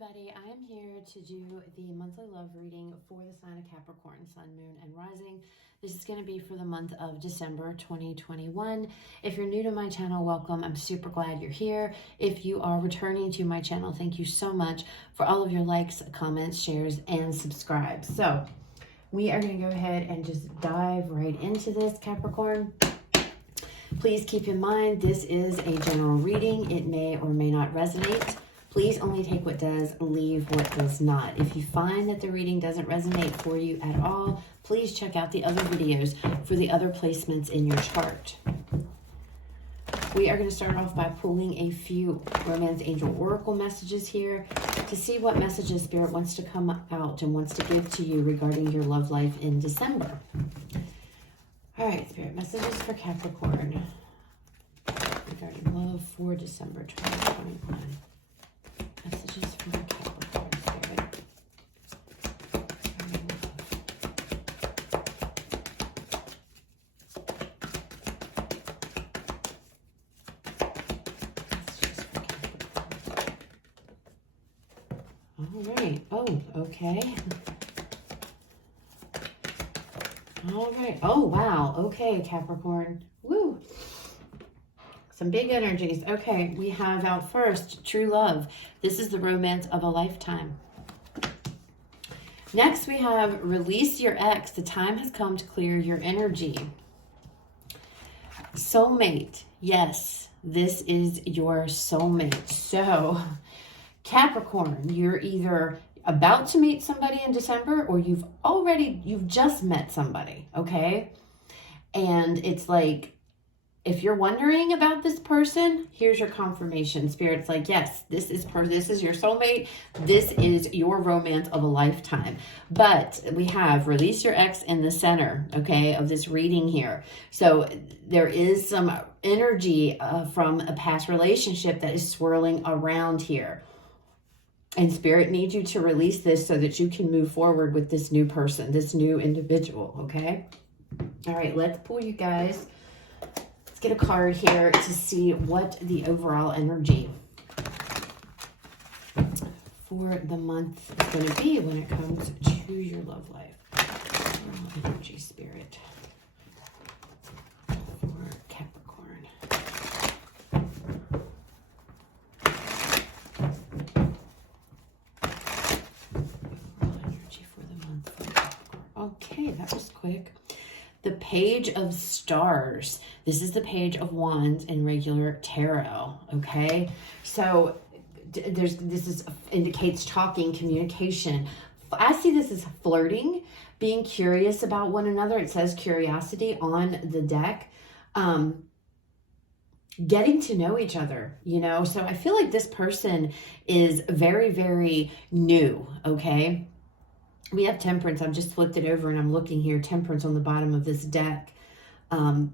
everybody, I am here to do the monthly love reading for the sign of Capricorn, Sun, Moon, and Rising. This is going to be for the month of December 2021. If you're new to my channel, welcome. I'm super glad you're here. If you are returning to my channel, thank you so much for all of your likes, comments, shares, and subscribes. So we are going to go ahead and just dive right into this, Capricorn. Please keep in mind, this is a general reading. It may or may not resonate. Please only take what does, leave what does not. If you find that the reading doesn't resonate for you at all, please check out the other videos for the other placements in your chart. We are going to start off by pulling a few Romance Angel Oracle messages here to see what messages Spirit wants to come out and wants to give to you regarding your love life in December. All right, Spirit, messages for Capricorn regarding love for December 2021. Messages from the Capricorn Spirit. All right. Oh, okay. All right. Oh, wow. Okay, Capricorn. Woo. Some big energies. Okay, we have out first, true love. This is the romance of a lifetime. Next, we have release your ex. The time has come to clear your energy. Soulmate. Yes, this is your soulmate. So, Capricorn, you're either about to meet somebody in December or you've just met somebody, okay? And it's like, if you're wondering about this person, here's your confirmation. Spirit's like, yes, this is your soulmate. This is your romance of a lifetime. But we have release your ex in the center, okay, of this reading here. So there is some energy from a past relationship that is swirling around here. And Spirit needs you to release this so that you can move forward with this new person, this new individual, okay? All right, let's pull you guys. Let's get a card here to see what the overall energy for the month is going to be when it comes to your love life. Overall energy, Spirit, for Capricorn. Overall energy for the month for Capricorn. Okay, that was quick. The Page of Stars. This is the Page of Wands in regular tarot, okay? So this indicates talking, communication. I see this as flirting, being curious about one another. It says curiosity on the deck. Getting to know each other, you know? So I feel like this person is very, very new, okay? We have Temperance. I've just flipped it over and I'm looking here. Temperance on the bottom of this deck. And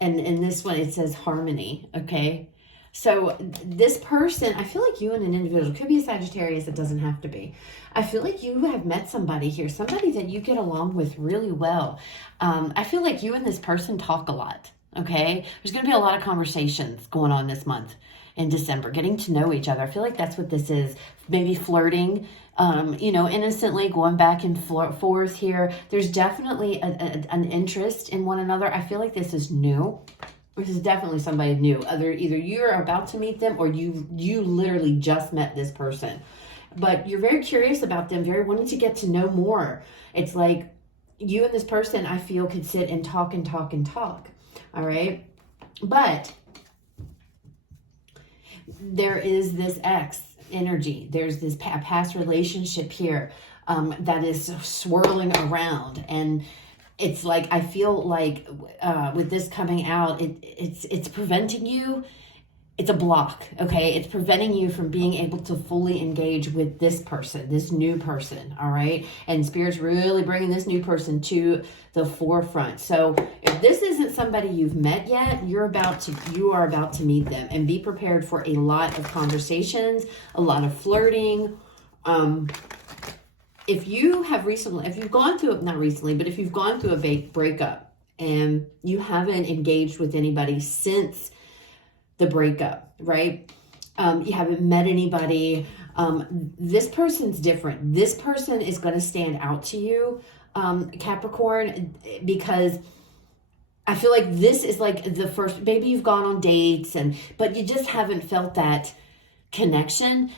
in this one, it says harmony. Okay. So this person, I feel like you and an individual, could be a Sagittarius. It doesn't have to be. I feel like you have met somebody here. Somebody that you get along with really well. I feel like you and this person talk a lot. Okay. There's going to be a lot of conversations going on this month in December, getting to know each other. I feel like that's what this is. Maybe flirting, you know, innocently going back and forth here. There's definitely an interest in one another. I feel like this is new. This is definitely somebody new. Either you're about to meet them or you literally just met this person. But you're very curious about them, very wanting to get to know more. It's like you and this person, I feel, could sit and talk and talk and talk. All right. But there is this ex energy. There's this past relationship here that is swirling around. And it's like, I feel like with this coming out, it's preventing you. It's a block, okay? It's preventing you from being able to fully engage with this person, this new person, all right? And Spirit's really bringing this new person to the forefront. So if this isn't somebody you've met yet, you are about to meet them, and be prepared for a lot of conversations, a lot of flirting. If you've gone through a breakup and you haven't engaged with anybody since the breakup, right? You haven't met anybody, This person's different. This person is going to stand out to you, Capricorn, because I feel like this is like the first, maybe you've gone on dates but you just haven't felt that connection.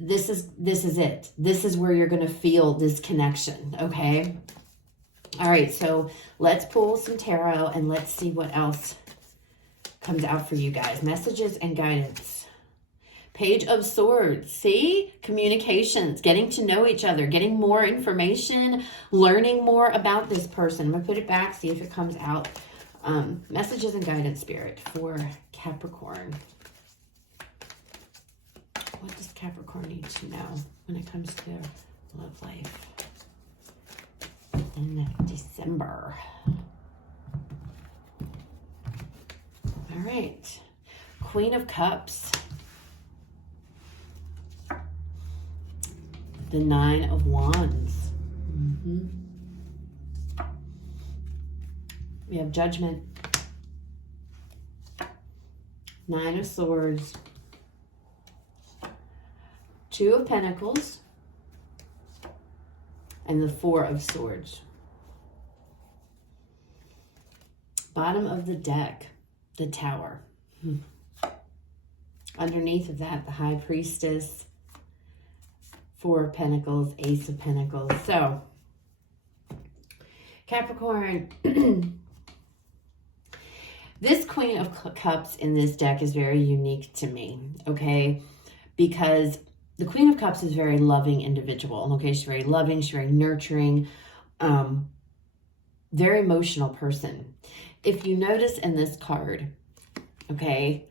This is it. This is where you're going to feel this connection. Okay. All right. So let's pull some tarot and let's see what else comes out for you guys. Messages and guidance. Page of Swords. See? Communications, getting to know each other, getting more information, learning more about this person. I'm going to put it back, see if it comes out. Messages and guidance, Spirit, for Capricorn. What does Capricorn need to know when it comes to love life in December? All right. Queen of Cups. The Nine of Wands. We have Judgment. Nine of Swords. Two of Pentacles. And the Four of Swords. Bottom of the deck, the Tower. Underneath of that, the High Priestess. Four of Pentacles, Ace of Pentacles. So, Capricorn, this Queen of Cups in this deck is very unique to me, okay? Because the Queen of Cups is a very loving individual, okay? She's very loving, she's very nurturing, very emotional person. If you notice in this card, okay,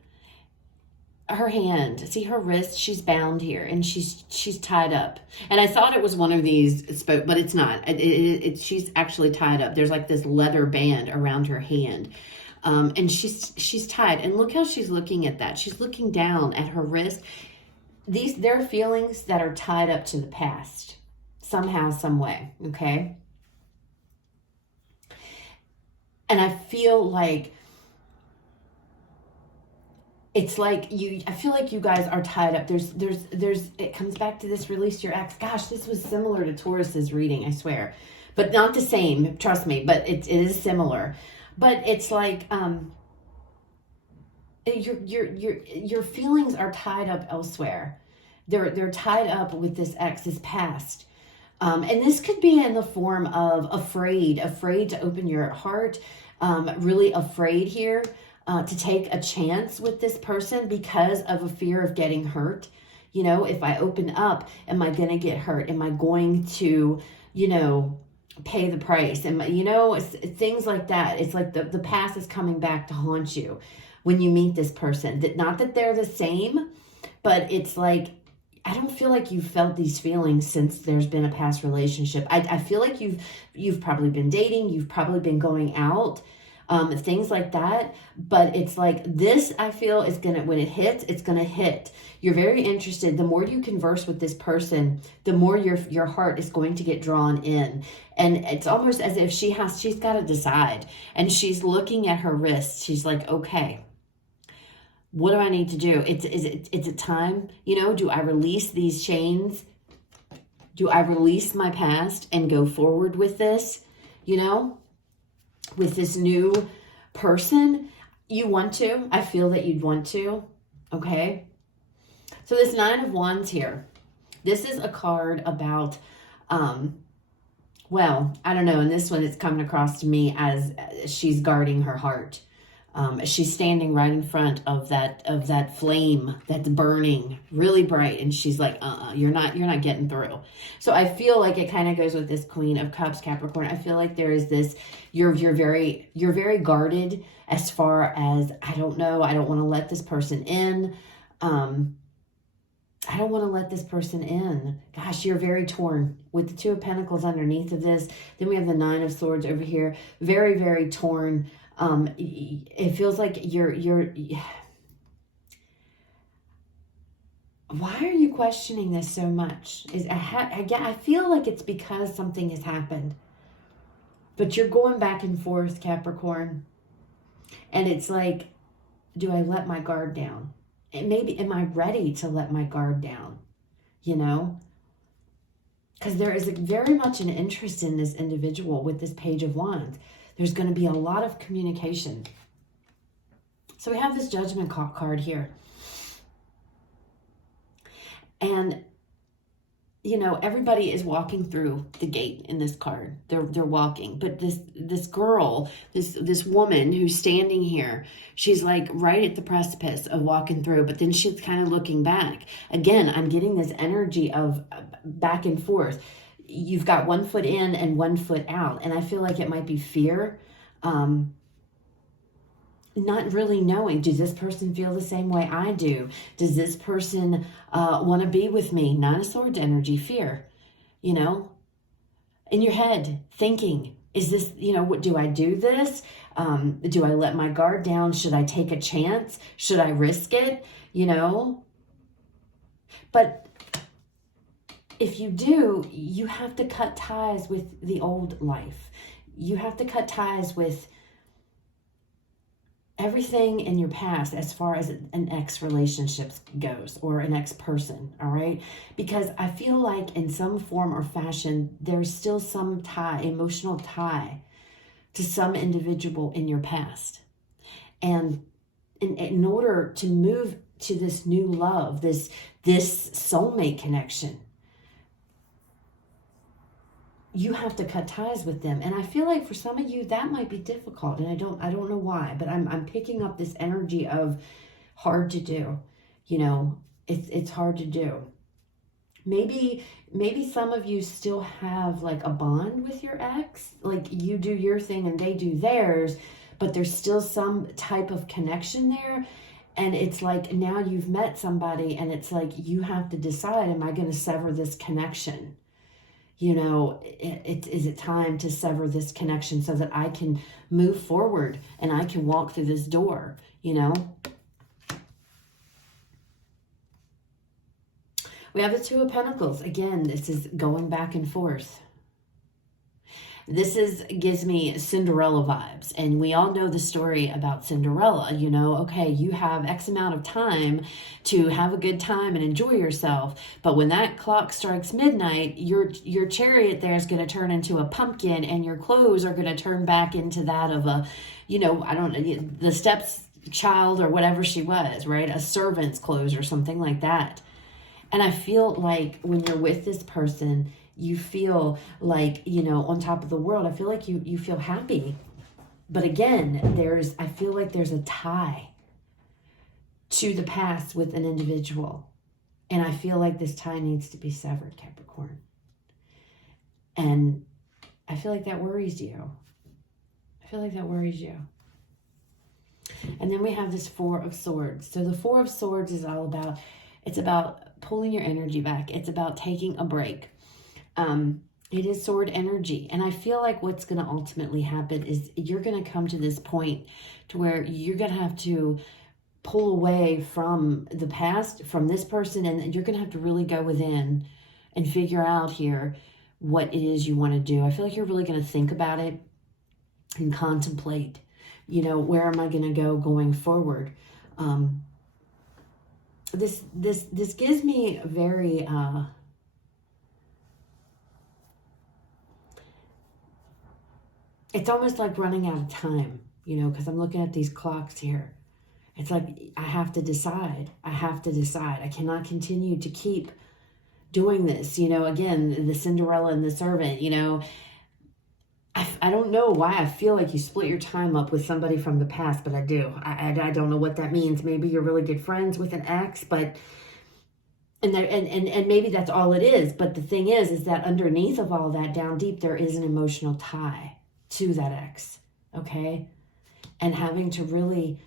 her hand, see her wrist, she's bound here and she's tied up. And I thought it was one of these, but it's not. She's actually tied up. There's like this leather band around her hand. And she's tied. And look how she's looking at that. She's looking down at her wrist. There are feelings that are tied up to the past somehow, some way, okay? And I feel like it's like I feel like you guys are tied up. It comes back to this release your ex. Gosh, this was similar to Taurus's reading, I swear. But not the same, trust me, but it is similar. But it's like, your feelings are tied up elsewhere. They're tied up with this ex, this past. And this could be in the form of afraid to open your heart, really afraid here. To take a chance with this person because of a fear of getting hurt. You know, if I open up, am I going to get hurt? Am I going to, pay the price? And, things like that. It's like the past is coming back to haunt you when you meet this person. Not that they're the same, but it's like, I don't feel like you've felt these feelings since there's been a past relationship. I feel like you've probably been dating. You've probably been going out. Things like that. But it's like this, I feel, is going to, when it hits, it's going to hit. You're very interested. The more you converse with this person, the more your heart is going to get drawn in. And it's almost as if she's got to decide. And she's looking at her wrist. She's like, okay, what do I need to do? Is it time? Do I release these chains? Do I release my past and go forward with this? With this new person? You want to. I feel that you'd want to. Okay. So this Nine of Wands here. This is a card about, well, I don't know. In this one, it's coming across to me as she's guarding her heart. She's standing right in front of that flame that's burning really bright, and she's like, you're not getting through. So I feel like it kind of goes with this Queen of Cups, Capricorn. I feel like there is this, you're very guarded as far as, I don't know, I don't want to let this person in. I don't want to let this person in. Gosh, you're very torn with the Two of Pentacles underneath of this. Then we have the Nine of Swords over here. Very, very torn. It feels like you're why are you questioning this so much? I feel like it's because something has happened, but you're going back and forth, Capricorn. And it's like, do I let my guard down? And maybe, am I ready to let my guard down? you know, because there is very much an interest in this individual with this Page of Wands. There's going to be a lot of communication. So we have this Judgment card here. And, you know, everybody is walking through the gate in this card. They're walking. But this girl, this woman who's standing here, she's like right at the precipice of walking through. But then she's kind of looking back. Again, I'm getting this energy of back and forth. You've got 1 foot in and 1 foot out. And I feel like it might be fear. Not really knowing, does this person feel the same way I do? Does this person want to be with me? Nine of Swords energy, fear, you know, in your head, thinking, is this, you know, what do I do this? Do I let my guard down? Should I take a chance? Should I risk it? You know, but if you do, you have to cut ties with the old life. You have to cut ties with everything in your past as far as an ex relationship goes, or an ex person, all right? Because I feel like in some form or fashion, there's still some tie, emotional tie to some individual in your past. And in order to move to this new love, this soulmate connection, you have to cut ties with them. And I feel like for some of you, that might be difficult. And I don't know why, but I'm picking up this energy of hard to do. You know, it's hard to do. Maybe some of you still have like a bond with your ex, like you do your thing and they do theirs, but there's still some type of connection there. And it's like, now you've met somebody and it's like, you have to decide, am I going to sever this connection? You know, is it time to sever this connection so that I can move forward and I can walk through this door, you know? We have the Two of Pentacles. Again, this is going back and forth. This gives me Cinderella vibes. And we all know the story about Cinderella. You know, okay, you have X amount of time to have a good time and enjoy yourself. But when that clock strikes midnight, your chariot there is going to turn into a pumpkin and your clothes are going to turn back into that of a, you know, I don't know, the stepchild or whatever she was, right? A servant's clothes or something like that. And I feel like when you're with this person, you feel like, you know, on top of the world. I feel like you feel happy. But again, I feel like there's a tie to the past with an individual. And I feel like this tie needs to be severed, Capricorn. And I feel like that worries you. I feel like that worries you. And then we have this Four of Swords. So the Four of Swords is all about, it's about pulling your energy back. It's about taking a break. It is sword energy. And I feel like what's going to ultimately happen is you're going to come to this point to where you're going to have to pull away from the past, from this person, and you're going to have to really go within and figure out here what it is you want to do. I feel like you're really going to think about it and contemplate, you know, where am I going to go going forward? This gives me a very, it's almost like running out of time, you know, because I'm looking at these clocks here. It's like, I have to decide. I have to decide. I cannot continue to keep doing this. You know, again, the Cinderella and the servant, you know, I don't know why I feel like you split your time up with somebody from the past, but I do. I don't know what that means. Maybe you're really good friends with an ex, but and maybe that's all it is. But the thing is that underneath of all that, down deep, there is an emotional tie to that ex, okay? And having to really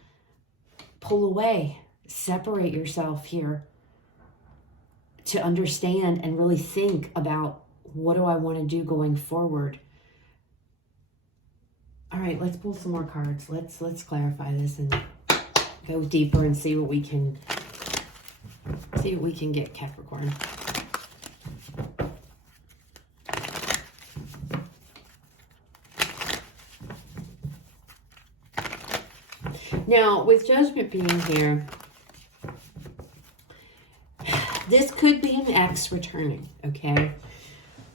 pull away, separate yourself here to understand and really think about, what do I want to do going forward? All right, let's pull some more cards. Let's clarify this and go deeper and see what we can get, Capricorn. Now, with Judgment being here, This could be an ex returning, okay?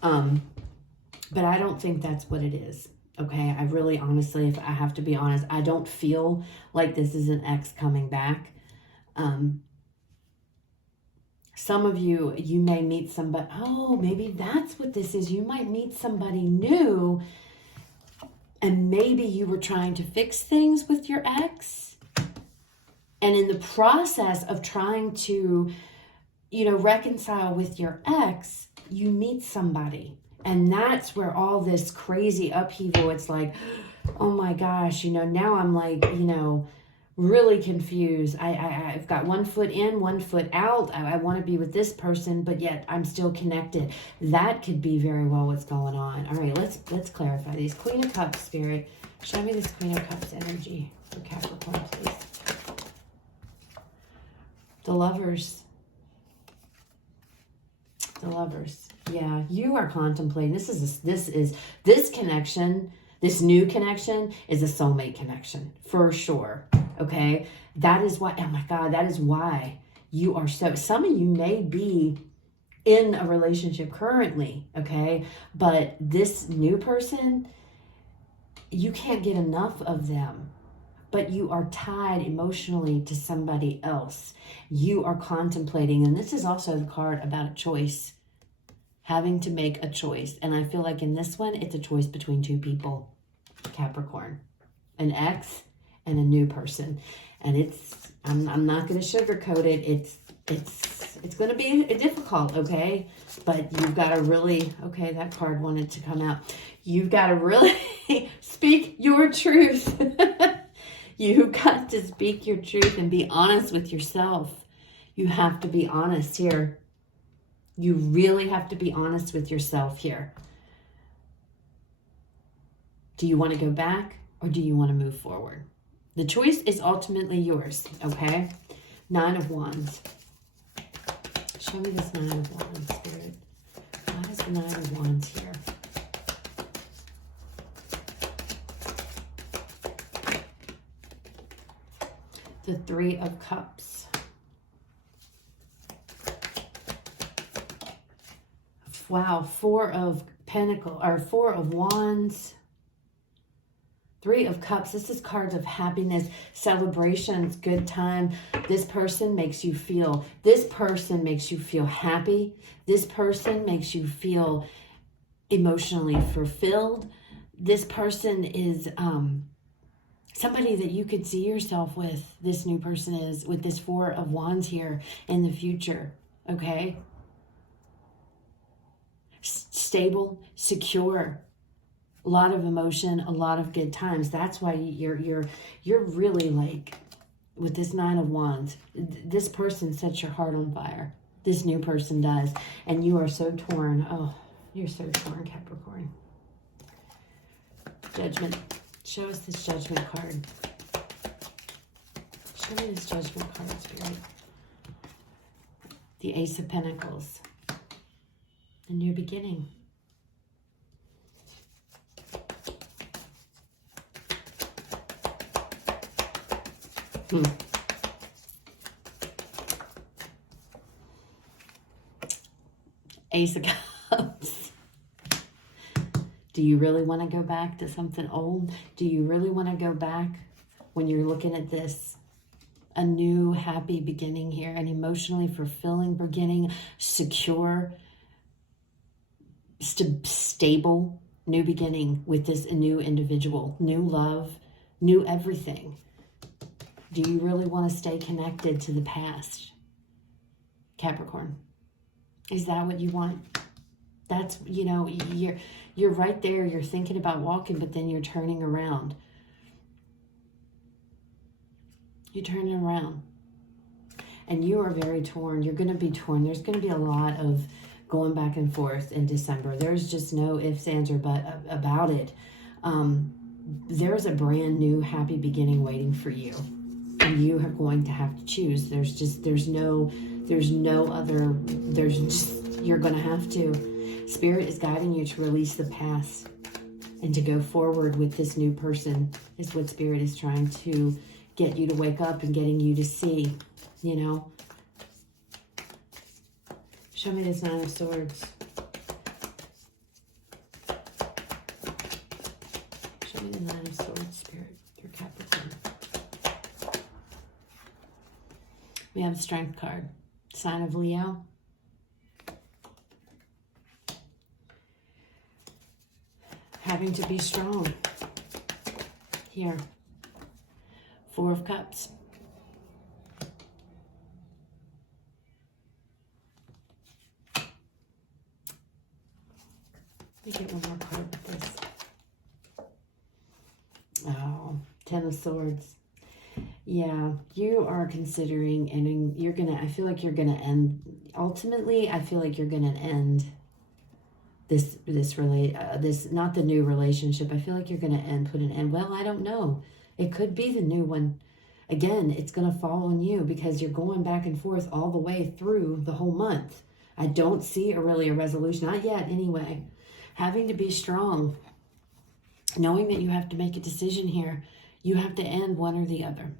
But I don't think that's what it is, okay? I really, honestly, if I have to be honest, I don't feel like this is an ex coming back. Some of you, you may meet somebody, oh, maybe that's what this is. You might meet somebody new, and maybe you were trying to fix things with your ex. And in the process of trying to, reconcile with your ex, you meet somebody. And that's where all this crazy upheaval, it's like, oh my gosh, now I'm like, really confused. I've got one foot in, one foot out. I want to be with this person, but yet I'm still connected. That could be very well what's going on. All right, let's clarify these. Queen of Cups, Spirit. Show me this Queen of Cups energy for Capricorn, please. The Lovers. The Lovers. Yeah, you are contemplating. This connection, this new connection is a soulmate connection for sure. Okay, that is why, oh my God, that is why you are some of you may be in a relationship currently, okay? But this new person, you can't get enough of them, but you are tied emotionally to somebody else. You are contemplating, and this is also the card about a choice, having to make a choice. And I feel like in this one, it's a choice between two people, Capricorn, an ex and a new person. And I'm not going to sugarcoat it. It's going to be difficult, okay? But you've got to really, okay, that card wanted to come out. You've got to really speak your truth. You've got to speak your truth and be honest with yourself. You have to be honest here. You really have to be honest with yourself here. Do you want to go back or do you want to move forward? The choice is ultimately yours, okay? 9 of Wands. Show me this 9 of Wands, Spirit. Why is the 9 of Wands here? The 3 of Cups. Wow, 4 of Pentacles, or 4 of Wands. 3 of Cups. This is cards of happiness, celebrations, good time. This person makes you feel happy. This person makes you feel emotionally fulfilled. This person is somebody that you could see yourself with. This new person is with this 4 of Wands here in the future. Okay? Stable, secure. A lot of emotion, a lot of good times. That's why you're really like, with this 9 of Wands, this person sets your heart on fire. This new person does. And you are so torn. Oh, you're so torn, Capricorn. Judgment. Show us this Judgment card. Show me this Judgment card, Spirit. The Ace of Pentacles. A new beginning. Ace of Cups. Do you really want to go back to something old? Do you really want to go back when you're looking at this? A new happy beginning here, an emotionally fulfilling beginning, secure, stable, new beginning with this new individual, new love, new everything. Do you really want to stay connected to the past? Capricorn, is that what you want? That's, you're right there. You're thinking about walking, but then you're turning around. You're turning around. And you are very torn. You're going to be torn. There's going to be a lot of going back and forth in December. There's just no ifs, ands, or buts about it. There's a brand new happy beginning waiting for you. And you are going to have to choose. There's no other, you're going to have to. Spirit is guiding you to release the past and to go forward with this new person is what Spirit is trying to get you to wake up and getting you to see, Show me this Nine of Swords. Show me the Nine of Swords, Spirit, for Capricorn. We have a Strength card. Sign of Leo. Having to be strong. Here. Four of Cups. Let me get one more card with this. Oh, Ten of Swords. Yeah, you are considering ending. You're gonna. I feel like you're gonna end. Ultimately, I feel like you're gonna end this not the new relationship. I feel like you're gonna put an end. Well, I don't know. It could be the new one. Again, it's gonna fall on you because you're going back and forth all the way through the whole month. I don't see a resolution, not yet. Anyway, having to be strong, knowing that you have to make a decision here. You have to end one or the other.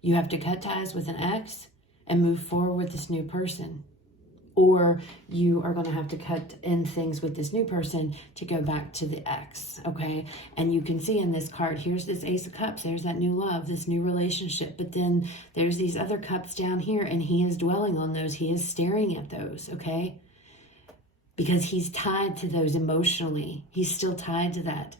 You have to cut ties with an ex and move forward with this new person. Or you are going to have to end things with this new person to go back to the ex, okay? And you can see in this card, here's this Ace of Cups. There's that new love, this new relationship. But then there's these other cups down here, and he is dwelling on those. He is staring at those, okay? Because he's tied to those emotionally. He's still tied to that.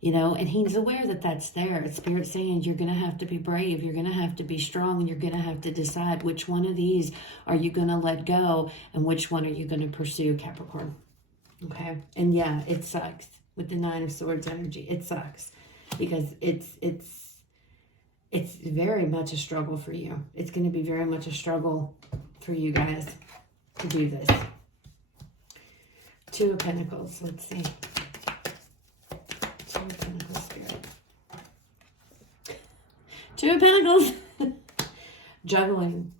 You know, and he's aware that that's there. It's Spirit saying you're going to have to be brave. You're going to have to be strong. And you're going to have to decide which one of these are you going to let go and which one are you going to pursue, Capricorn. Okay. And yeah, it sucks with the Nine of Swords energy. It sucks because it's very much a struggle for you. It's going to be very much a struggle for you guys to do this. Two of Pentacles. Let's see. Two of Pentacles, Spirit. Two of Pentacles. Juggling.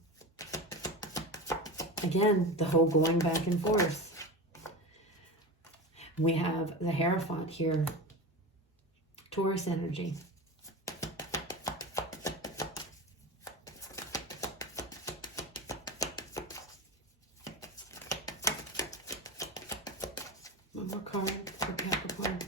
Again, the whole going back and forth. We have the Hierophant here. Taurus energy. One more card for Capricorn.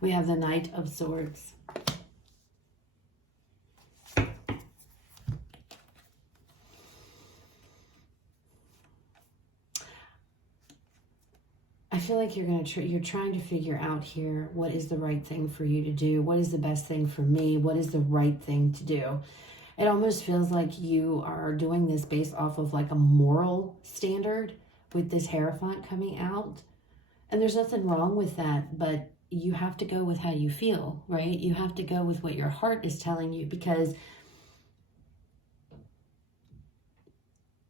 We have the Knight of Swords. I feel like you're trying to figure out here what is the right thing for you to do. What is the best thing for me? What is the right thing to do? It almost feels like you are doing this based off of like a moral standard with this Hierophant coming out. And there's nothing wrong with that, but you have to go with how you feel, right? You have to go with what your heart is telling you, because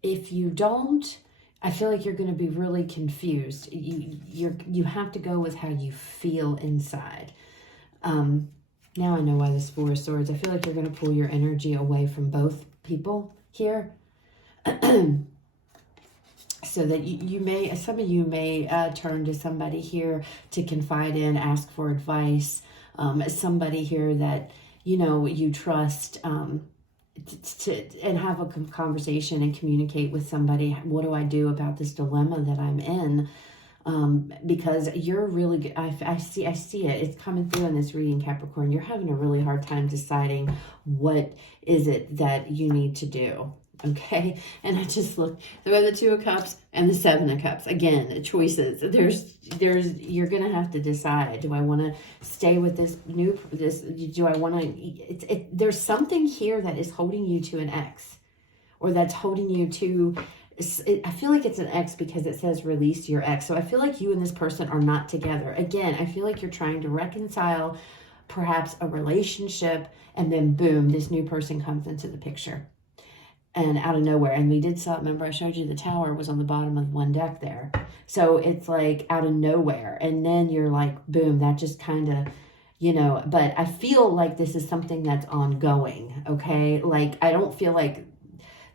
if you don't, I feel like you're going to be really confused. You have to go with how you feel inside. Now I know why this Four of Swords. I feel like you're going to pull your energy away from both people here. So that some of you may turn to somebody here to confide in, ask for advice. Somebody here that, you trust, and have a conversation and communicate with somebody. What do I do about this dilemma that I'm in? Because you're really good. I see it. It's coming through in this reading, Capricorn. You're having a really hard time deciding what is it that you need to do. Okay. And I just looked, there are the Two of Cups and the Seven of Cups. Again, choices. You're going to have to decide. Do I want to stay with do I want to, there's something here that is holding you to an ex, or that's holding you to, I feel like it's an ex because it says release your ex. So I feel like you and this person are not together. Again, I feel like you're trying to reconcile perhaps a relationship, and then boom, this new person comes into the picture. And out of nowhere, and we did remember I showed you the Tower was on the bottom of one deck there. So it's like out of nowhere. And then you're like, boom, that just kind of, but I feel like this is something that's ongoing, okay? Like, I don't feel like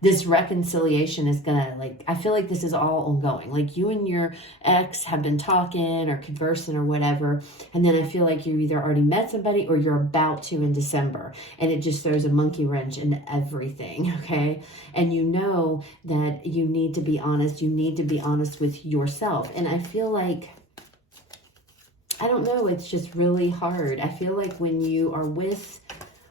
this reconciliation is gonna, like, I feel like this is all ongoing. Like, you and your ex have been talking or conversing or whatever, and then I feel like you either already met somebody or you're about to in December, and it just throws a monkey wrench in everything, okay? And you know that you need to be honest. You need to be honest with yourself. And I feel like, I don't know, it's just really hard. I feel like when you are with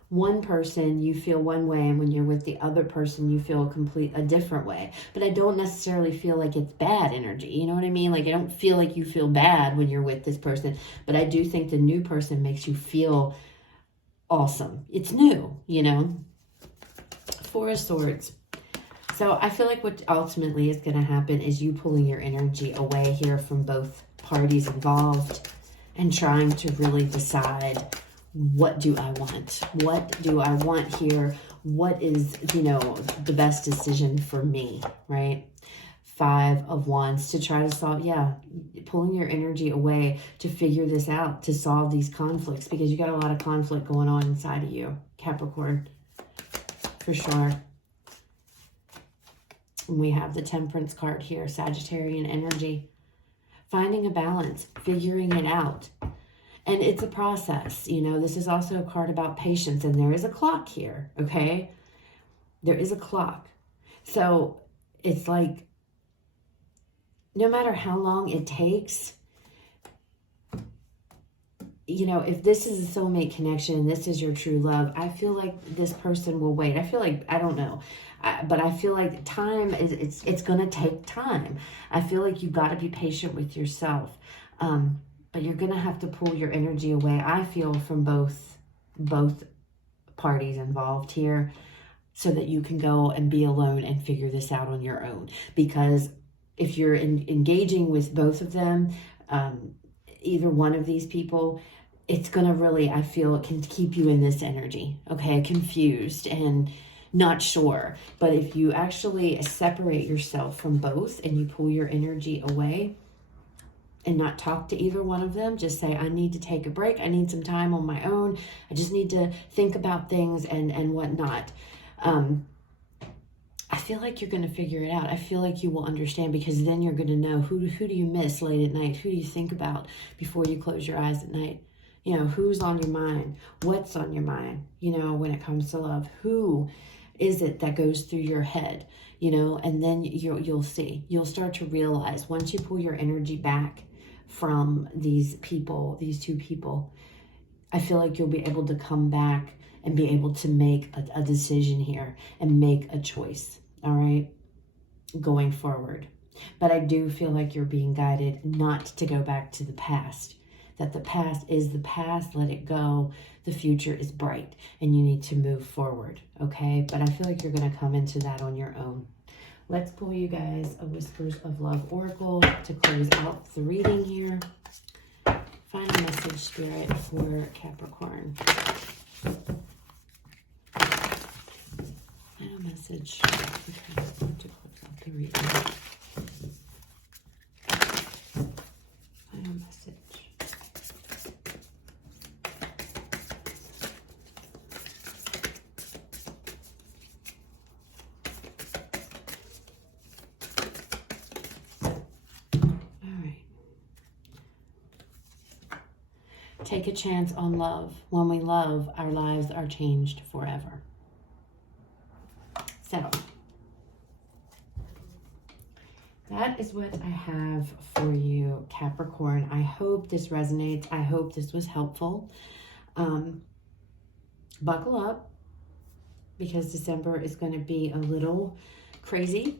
one person, you feel one way, and when you're with the other person, you feel a different way. But I don't necessarily feel like it's bad energy. You know what I mean? Like, I don't feel like you feel bad when you're with this person, but I do think the new person makes you feel awesome. It's new, you know? Four of Swords. So I feel like what ultimately is going to happen is you pulling your energy away here from both parties involved and trying to really decide, what do I want? What do I want here? What is, you know, the best decision for me, right? Five of Wands, to try to solve, pulling your energy away to figure this out, to solve these conflicts, because you got a lot of conflict going on inside of you, Capricorn, for sure. And we have the Temperance card here, Sagittarian energy. Finding a balance, figuring it out. And it's a process, you know. This is also a card about patience, and there is a clock here, okay? There is a clock. So it's like, no matter how long it takes, you know, if this is a soulmate connection, this is your true love, I feel like this person will wait. I feel like, I don't know, but I feel like time is, it's going to take time. I feel like you've got to be patient with yourself. But you're going to have to pull your energy away, I feel, from both parties involved here, so that you can go and be alone and figure this out on your own. Because if you're engaging with both of them, either one of these people, it's going to really, I feel, it can keep you in this energy, okay, confused and not sure. But if you actually separate yourself from both and you pull your energy away, and not talk to either one of them, just say, I need to take a break. I need some time on my own. I just need to think about things and whatnot. I feel like you're going to figure it out. I feel like you will understand, because then you're going to know who do you miss late at night? Who do you think about before you close your eyes at night? You know, who's on your mind? What's on your mind? You know, when it comes to love, who is it that goes through your head? You know, and then you'll see. You'll start to realize, once you pull your energy back from these people, these two people, I feel like you'll be able to come back and be able to make a decision here and make a choice, all right, going forward. But I do feel like you're being guided not to go back to the past, that the past is the past, let it go. The future is bright and you need to move forward, okay? But I feel like you're going to come into that on your own. Let's pull you guys a Whispers of Love Oracle to close out the reading here. Find a message, Spirit, for Capricorn. Find a message for Capricorn to close out the reading. Find a message. Take a chance on love. When we love, our lives are changed forever. So, that is what I have for you, Capricorn. I hope this resonates. I hope this was helpful. Buckle up, because December is going to be a little crazy.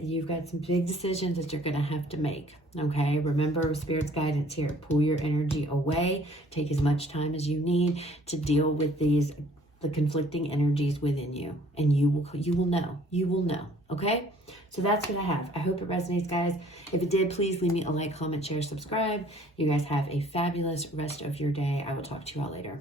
You've got some big decisions that you're going to have to make, okay? Remember, Spirit's guidance here. Pull your energy away. Take as much time as you need to deal with the conflicting energies within you. And you will know. You will know, okay? So that's what I have. I hope it resonates, guys. If it did, please leave me a like, comment, share, subscribe. You guys have a fabulous rest of your day. I will talk to you all later.